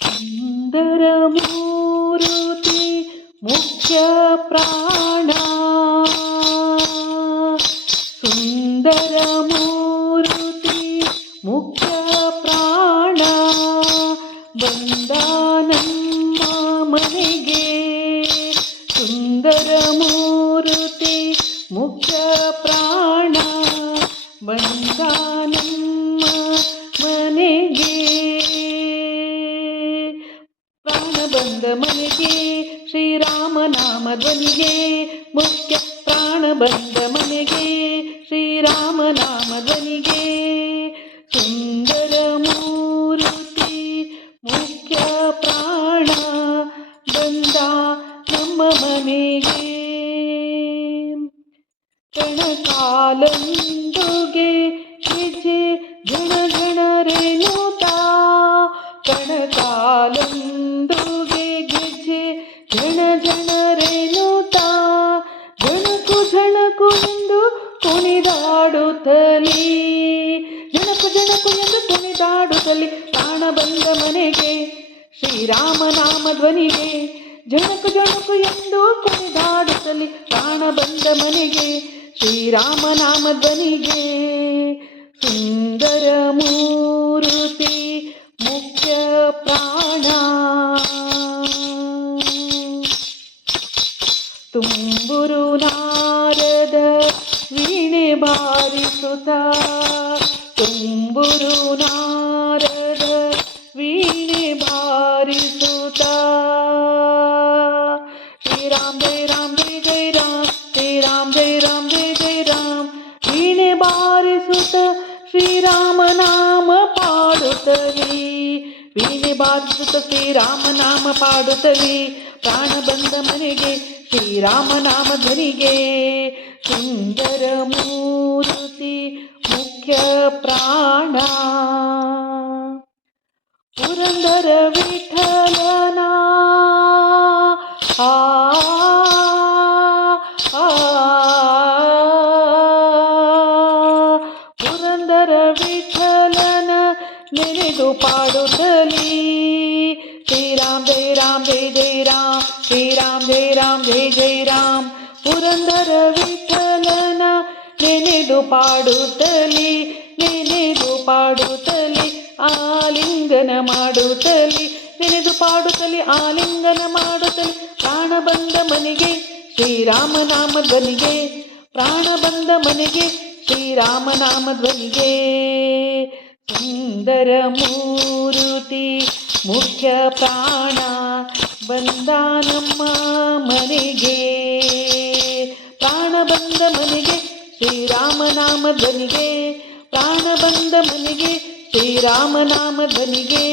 ಸುಂದರ ಮೂರುತಿ ಮುಖ್ಯ ಪ್ರಾಣ, ಸುಂದರ ಮೂರುತಿ ಮುಖ್ಯ ಪ್ರಾಣ, ಬಂದ ನಮ್ಮ ಮನೆಗೆ. ಸುಂದರ ಮೂರುತಿ ಮುಖ್ಯ ಪ್ರಾಣ, ಬಂದ ನಮ್ಮ ಮನೆಗೆ. ಪ್ರಾಣ ಬಂದ ಮನೆಗೆ ಶ್ರೀರಾಮನಾಮ ಧ್ವನಿಗೆ ಮುಖ್ಯ. ಪ್ರಾಣ ಬಂದ ಮನೆಗೆ ಶ್ರೀರಾಮನಾಮ ಧ್ವನಿಗೆ. ಸುಂದರ ಮೂರುತಿ ಮುಖ್ಯ ಪ್ರಾಣ, ಬಂದ ನಮ್ಮ ಮನೆಗೆ. ಕಣಕಾಲಂದುಗೆ ಗೆಜ್ಜೆ ಗಣ ಗಣ ರೇಣುತಾ, ಕಣಕಾಲಂದುಗೆ ಗೆಜ್ಜೆ ಜಣ ಜಣ ರೇಣುತಾ, ಜಣಕು ಜಣಕು ಎಂದು ಕುಣಿದಾಡುತ್ತಲೀ, ಜಣಕು ಜಣಕು ಎಂದು ಕುಣಿದಾಡುತ್ತಲೀ. ಪ್ರಾಣ ಬಂದ ಮನೆಗೆ ಶ್ರೀರಾಮನಾಮ ಧ್ವನಿಗೆ, ಜಣಕು ಜಣಕು ಎಂದು ಕುಣಿದಾಡುತ್ತಲೀ. ಪ್ರಾಣ ಬಂದ ಮನೆಗೆ ಶ್ರೀರಾಮನಾಮ ಧ್ವನಿಗೆ. ಸುಂದರ ಮೂರುತಿ ಮುಖ್ಯ ಪ್ರಾಣ, ತುಂಬುರು ನಾರದ ವೀಣೆ ಬಾರಿಸುತ್ತ, ತುಂಬುರು ನಾರದ ವೀಣೆ ಬಾರಿಸುತ್ತ. ಶ್ರೀರಾಮ್ ಜಯ ರಾಮ್ ಜಯ ಜಯ ರಾಮ್, ಶ್ರೀರಾಮ್ ಜಯ ರಾಮ್ ಜಯ ಜಯ ರಾಮ್. ವೀಣೆ ಬಾರಿಸುತ್ತ ಶ್ರೀರಾಮನಾಮ ಪಾಡುತ್ತಲೀ, ವೀಣೆ ಬಾರಿಸುತ್ತ ಶ್ರೀರಾಮನಾಮ ಪಾಡುತ್ತಲೀ. ಪ್ರಾಣ ಬಂದ ಮನೆಗೆ ಶ್ರೀರಾಮನಾಮ ಧ್ವನಿಗೆ. ಸುಂದರ ಮೂರುತಿ ಮುಖ್ಯ ಪ್ರಾಣ, ಪುರಂದರ ವಿಠಲನ ಪುರಂದರ ವಿಠಲನ ನೆನೆದು ಪಾಡುತ್ತಲೀ. ಶ್ರೀರಾಮ್ ಜಯ ರಾಮ್ ಜಯ ಜಯ ರಾಮ್, ಶ್ರೀರಾಮ್ ಜಯ ರಾಮ್ ಜಯ ಜಯ ರಾಮ್. ಪುರಂದರ ವಿಠಲನ ನೆನೆದು ಪಾಡುತ್ತಲೀ, ನೆನೆದು ಪಾಡುತ್ತಲೀ, ಆಲಿಂಗನ ಮಾಡುತ್ತಲೀ, ನೆನೆದು ಪಾಡುತ್ತಲೀ, ಆಲಿಂಗನ ಮಾಡುತ್ತಲೀ. ಪ್ರಾಣ ಬಂದ ಮನೆಗೆ ಶ್ರೀರಾಮನಾಮ ಧ್ವನಿಗೆ, ಪ್ರಾಣ ಬಂದ ಮನೆಗೆ ಶ್ರೀರಾಮನಾಮ ಧ್ವನಿಗೆ. ಸುಂದರ ಮೂರುತಿ ಮುಖ್ಯ ಪ್ರಾಣ, ಬಂದ ನಮ್ಮ ಮನೆಗೆ. ಪ್ರಾಣ ಬಂದ ಮನೆಗೆ ಶ್ರೀರಾಮನಾಮ ಧ್ವನಿಗೆ, ಪ್ರಾಣ ಬಂದ ಮನೆಗೆ ಶ್ರೀರಾಮನಾಮ ಧ್ವನಿಗೆ.